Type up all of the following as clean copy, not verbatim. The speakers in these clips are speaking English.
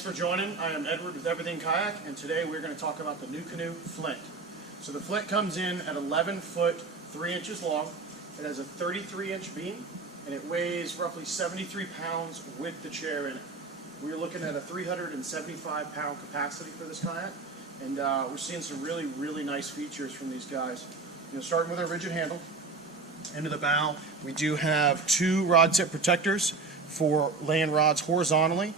Thanks for joining. I am Edward with Everything Kayak, and today we're going to talk about the NuCanoe Flint. So the Flint comes in at 11 foot 3 inches long. It has a 33-inch beam, and it weighs roughly 73 pounds with the chair in it. We're looking at a 375-pound capacity for this kayak, and we're seeing some really nice features from these guys. Starting with our rigid handle. Into the bow, we do have two rod tip protectors for laying rods horizontally.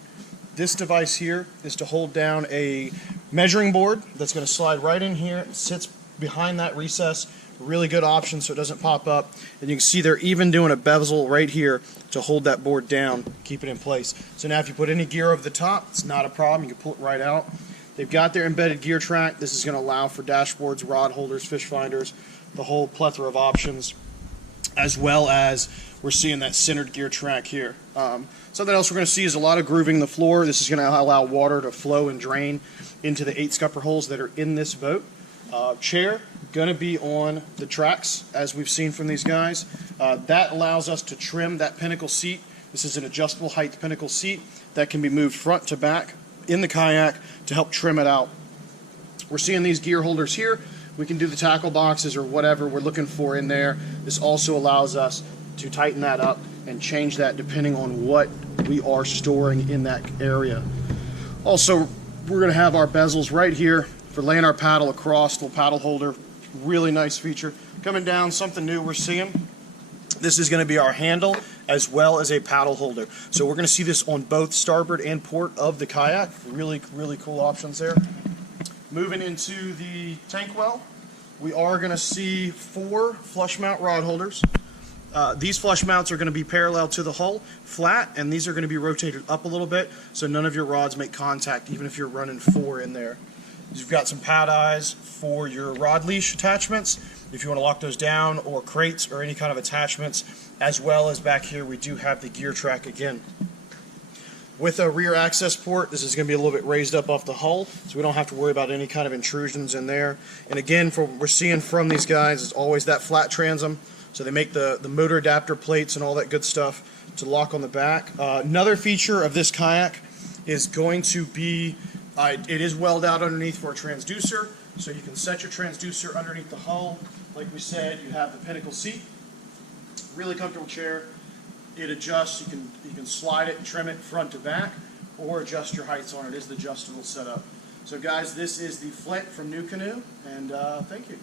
This device here is to hold down a measuring board that's going to slide right in here. It sits behind that recess. Really good option so it doesn't pop up. And you can see they're even doing a bezel right here to hold that board down, keep it in place. So now if you put any gear over the top, it's not a problem. You can pull it right out. They've got their embedded gear track. This is going to allow for dashboards, rod holders, fish finders, the whole plethora of options, as well as we're seeing that centered gear track here. Something else we're going to see is a lot of grooving in the floor. This is going to allow water to flow and drain into the 8 scupper holes that are in this boat. Chair going to be on the tracks, as we've seen from these guys. That allows us to trim that Pinnacle Seat. This is an adjustable height Pinnacle Seat that can be moved front to back in the kayak to help trim it out. We're seeing these gear holders here. We can do the tackle boxes or whatever we're looking for in there. This also allows us to tighten that up and change that depending on what we are storing in that area. Also, we're going to have our bezels right here for laying our paddle across, little paddle holder. Really nice feature. Coming down, something new we're seeing. This is going to be our handle as well as a paddle holder. So we're going to see this on both starboard and port of the kayak. Really cool options there. Moving into the tank well, we are going to see 4 flush mount rod holders. These flush mounts are going to be parallel to the hull, flat, and these are going to be rotated up a little bit so none of your rods make contact, even if you're running 4 in there. You've got some pad eyes for your rod leash attachments, if you want to lock those down, or crates or any kind of attachments, as well as back here we do have the gear track again. With a rear access port, this is going to be a little bit raised up off the hull, so we don't have to worry about any kind of intrusions in there. And again, from what we're seeing from these guys is always that flat transom. So they make the motor adapter plates and all that good stuff to lock on the back. Another feature of this kayak is going to be, it is welded out underneath for a transducer, so you can set your transducer underneath the hull. Like we said, you have the Pinnacle Seat, really comfortable chair. It adjusts, you can slide it and trim it front to back, or adjust your heights on it. It is the adjustable setup. So guys, this is the Flint from NuCanoe, and thank you.